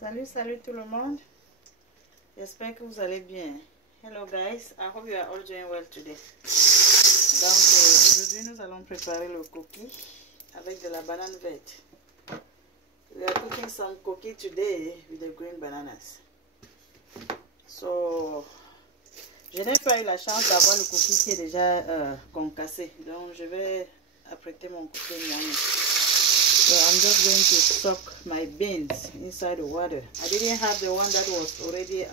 Salut tout le monde. J'espère que vous allez bien. Hello guys, I hope you are all doing well today. Donc aujourd'hui nous allons préparer le cookie avec de la banane verte. We are cooking some cookie today with the green bananas. So je n'ai pas eu la chance d'avoir le cookie qui est déjà concassé. Donc je vais apprêter mon cookie moi-même. So I'm just going to soak my beans inside the water. I didn't have the one that was already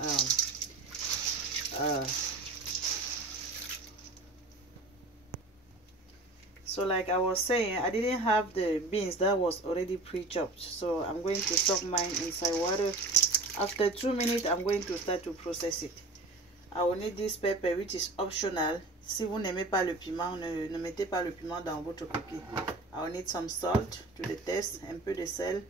so like I was saying, I didn't have the beans that was already pre-chopped. So I'm going to soak mine inside water. After 2 minutes, I'm going to start to process it. I will need this pepper, which is optional. Si vous n'aimez pas le piment, ne mettez pas le piment dans votre cookie. I will need some salt to the taste, un peu de sel.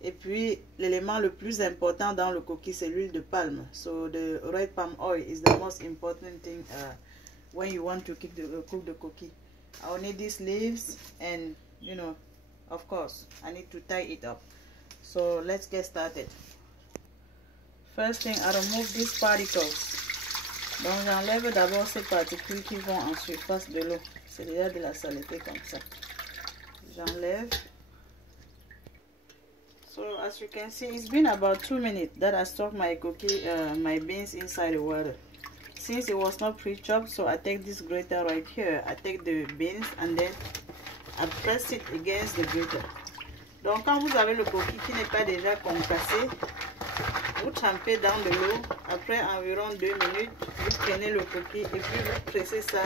Et puis, l'élément le plus important dans le cookie, c'est l'huile de palme. So, the red palm oil is the most important thing when you want to cook the cookie. I will need these leaves and, you know, of course, I need to tie it up. So, let's get started. First thing, I remove these particles. Donc, j'enlève d'abord ces particules qui vont en surface de l'eau. C'est déjà de la saleté comme ça. J'enlève. So as you can see, it's been about 2 minutes that I stuck my cookie, my beans inside the water. Since it was not pre-chopped, so I take this grater right here. I take the beans and then I press it against the grater. Donc quand vous avez le cookie qui n'est pas déjà concassé, vous trempez dans de l'eau. Après environ 2 minutes, vous prenez le cookie et puis vous pressez ça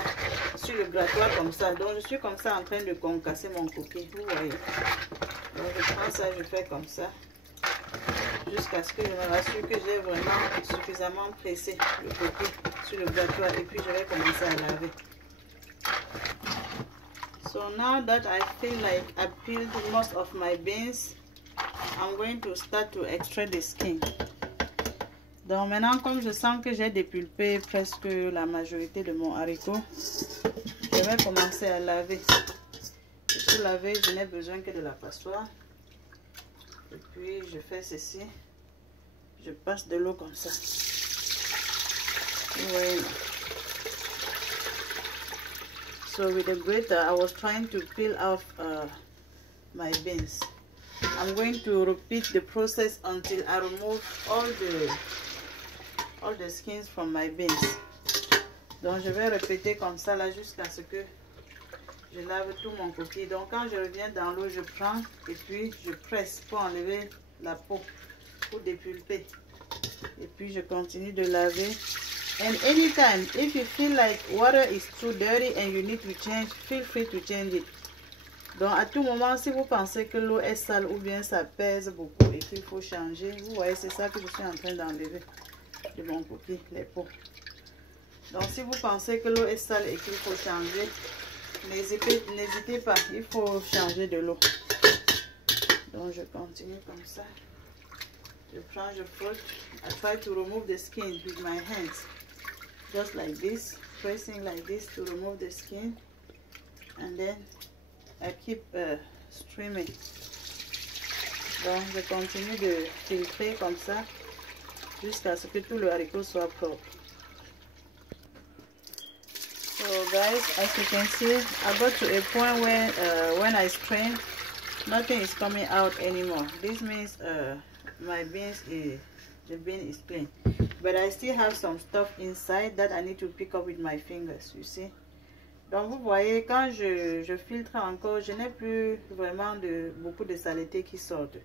sur le grattoir comme ça. Donc je suis comme ça en train de concasser mon cookie, vous voyez. Donc je prends ça, je fais comme ça jusqu'à ce que je me rassure que j'ai vraiment suffisamment pressé le cookie sur le grattoir et puis je vais commencer à laver. So now that I feel like I peeled most of my beans, I'm going to start to extract the skin. Donc maintenant, comme je sens que j'ai dépulpé presque la majorité de mon haricot, je vais commencer à laver. Et pour laver, je n'ai besoin que de la passoire. Et puis je fais ceci. Je passe de l'eau comme ça. Voilà. So with the grater, I was trying to peel off my beans. I'm going to repeat the process until I remove all the skins from my beans. Donc je vais répéter comme ça là jusqu'à ce que je lave tout mon cookie. Donc quand je reviens dans l'eau, je prends et puis je presse pour enlever la peau, pour dépulper. Et puis je continue de laver. And anytime, if you feel like water is too dirty and you need to change, feel free to change it. Donc à tout moment, si vous pensez que l'eau est sale ou bien ça pèse beaucoup et qu'il faut changer, vous voyez, c'est ça que je suis en train d'enlever de mon cookie, les peaux. Donc si vous pensez que l'eau est sale et qu'il faut changer, n'hésitez pas, il faut changer de l'eau. Donc je continue comme ça. Je prends, je frotte. I try to remove the skin with my hands. Just like this, pressing like this to remove the skin. And then I keep streaming. Donc je continue de filtrer comme ça jusqu'à ce que tout le haricot soit propre. So guys, as you can see, I got to a point where when I strain, nothing is coming out anymore. This means my beans the bean is clean. But I still have some stuff inside that I need to pick up with my fingers, you see. Donc vous voyez, quand je filtre encore, je n'ai plus vraiment beaucoup de saleté qui sortent.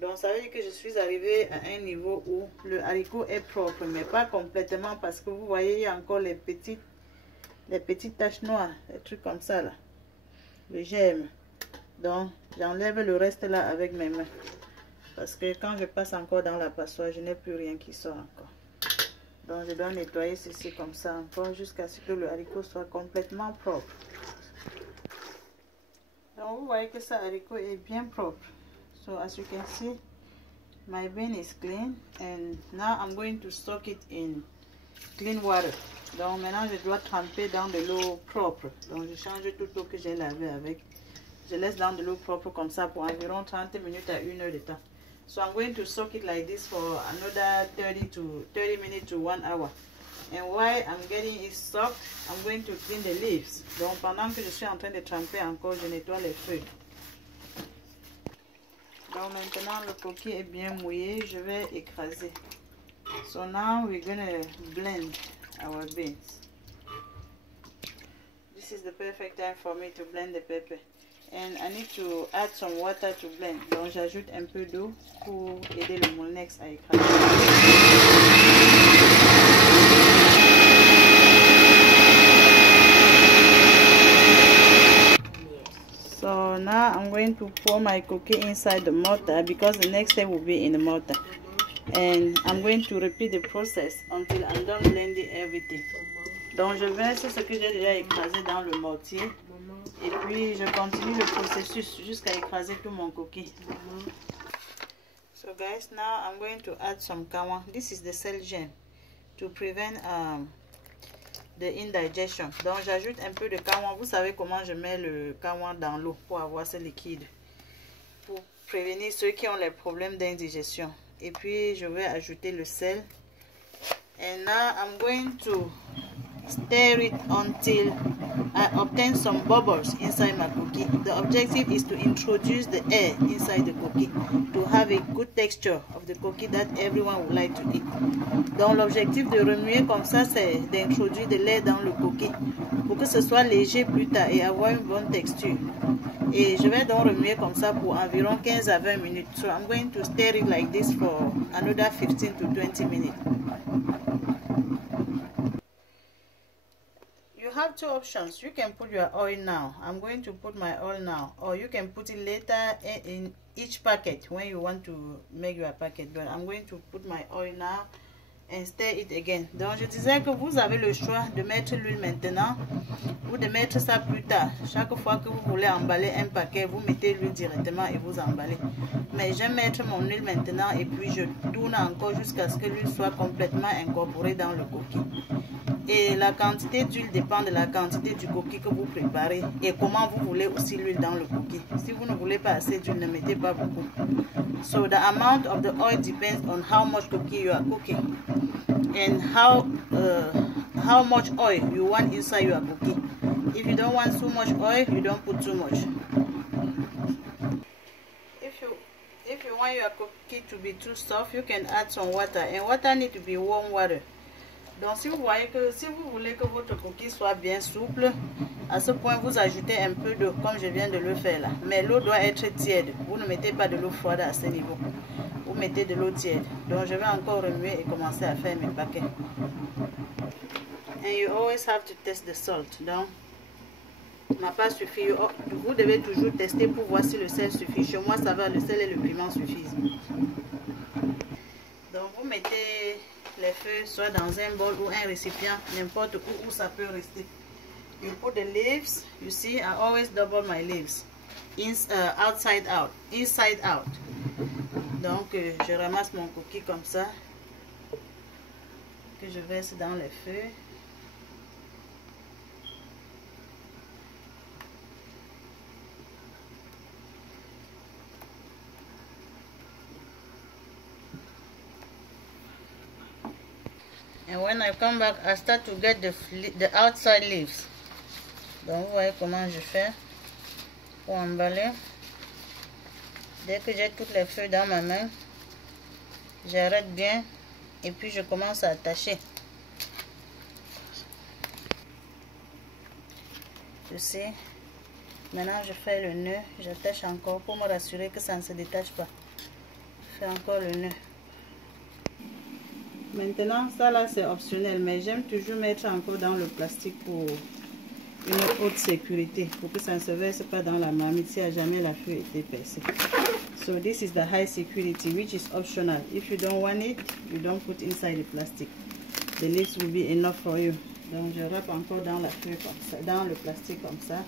Donc ça veut dire que je suis arrivée à un niveau où le haricot est propre, mais pas complètement parce que vous voyez, il y a encore les petites taches noires, des trucs comme ça là, le germe. Donc j'enlève le reste là avec mes mains. Parce que quand je passe encore dans la passoire, je n'ai plus rien qui sort encore. Donc je dois nettoyer ceci comme ça encore jusqu'à ce que le haricot soit complètement propre. Donc vous voyez que ce haricot est bien propre. So as you can see, my bean is clean and now I'm going to soak it in clean water. Donc maintenant je dois tremper dans de l'eau propre. Donc je change toute l'eau que j'ai lavée avec. Je laisse dans de l'eau propre comme ça pour environ 30 minutes à 1 heure de temps. So I'm going to soak it like this for another 30 minutes to 1 hour. And while I'm getting it soaked, I'm going to clean the leaves. Donc pendant que je suis en train de tremper encore, je nettoie les feuilles. Donc maintenant le coquille est bien mouillé, je vais écraser. So now we're gonna blend our beans. This is the perfect time for me to blend the pepper. And I need to add some water to blend. Donc j'ajoute un peu d'eau pour aider le Moulinex à écraser. So now I'm going to pour my cookie inside the mortar because the next step will be in the mortar. And I'm going to repeat the process until I'm done blending everything. Donc je verse ce que j'ai déjà écrasé dans le mortier. Et puis je continue le processus jusqu'à écraser tout mon cookie. So guys, now I'm going to add some kawan. This is the Celgene to prevent the indigestion. Donc j'ajoute un peu de kawan. Vous savez comment je mets le kawan dans l'eau pour avoir ce liquide, pour prévenir ceux qui ont les problèmes d'indigestion. Et puis je vais ajouter le sel. And now I'm going to stir it until I obtain some bubbles inside my cookie. The objective is to introduce the air inside the cookie to have a good texture of the cookie that everyone would like to eat. Donc l'objectif de remuer comme ça, c'est d'introduire de l'air dans le cookie pour que ce soit léger plus tard et avoir une bonne texture. Et je vais donc remuer comme ça pour environ 15 à 20 minutes. So I'm going to stir it like this for another 15 to 20 minutes. You have two options. You can put your oil now. I'm going to put my oil now, or you can put it later in each packet when you want to make your packet. But I'm going to put my oil now and stir it again. Donc je disais que vous avez le choix de mettre l'huile maintenant ou de mettre ça plus tard. Chaque fois que vous voulez emballer un paquet, vous mettez l'huile directement et vous emballez. Mais j'aime mettre mon huile maintenant et puis je tourne encore jusqu'à ce que l'huile soit complètement incorporée dans le cookie. Et la quantité d'huile dépend de la quantité du cookie que vous préparez et comment vous voulez aussi l'huile dans le cookie. Si vous ne voulez pas assez d'huile, ne mettez pas beaucoup. So the amount of the oil depends on how much cookie you are cooking and how much oil you want inside your cookie. If you don't want too much oil, you don't put too much. If you want your cookie to be too soft, you can add some water, and water need to be warm water. Donc si vous voulez que votre cookie soit bien souple, à ce point vous ajoutez un peu d'eau comme je viens de le faire là. Mais l'eau doit être tiède. Vous ne mettez pas de l'eau froide à ce niveau. Vous mettez de l'eau tiède. Donc je vais encore remuer et commencer à faire mes paquets. And you always have to test the salt. Donc n'a pas suffi. Vous devez toujours tester pour voir si le sel suffit. Chez moi ça va, le sel et le piment suffisent. Donc vous mettez les feuilles soit dans un bol ou un récipient, n'importe où ça peut rester. You put the leaves. You see, I always double my leaves. Outside out, inside out. Donc je ramasse mon cookie comme ça, que je verse dans les feuilles. And when I come back, I start to get the outside leaves. Donc vous voyez comment je fais pour emballer. Dès que j'ai toutes les feuilles dans ma main, j'arrête bien et puis je commence à attacher. Tu sais, maintenant je fais le nœud, j'attache encore pour me rassurer que ça ne se détache pas. Je fais encore le nœud. Maintenant, ça là c'est optionnel, mais j'aime toujours mettre encore dans le plastique pour une haute sécurité, pour que ça ne se verse pas dans la marmite si à jamais la feuille était percée. So this is the high security, which is optional. If you don't want it, you don't put inside the plastic. The leaves will be enough for you. Donc je râpe encore dans la feuille comme ça, dans le plastique comme ça.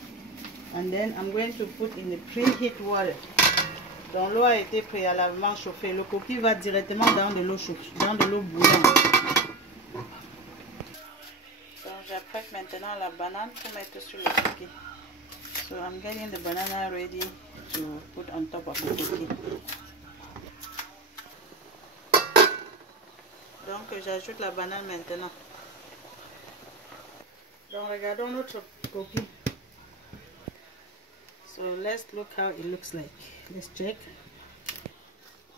And then I'm going to put in the preheat water. Donc l'eau a été préalablement chauffée. Le cookie va directement dans de l'eau chaude, dans de l'eau bouillante. Donc j'apprête maintenant la banane pour mettre sur le cookie. So I'm getting the banana ready to put on top of the cookie. Donc j'ajoute la banane maintenant. Donc regardons notre coquille. So let's look how it looks like. Let's check.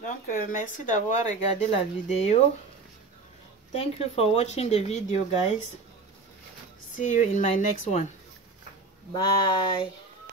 Donc merci d'avoir regardé la vidéo. Thank you for watching the video, guys. See you in my next one. Bye.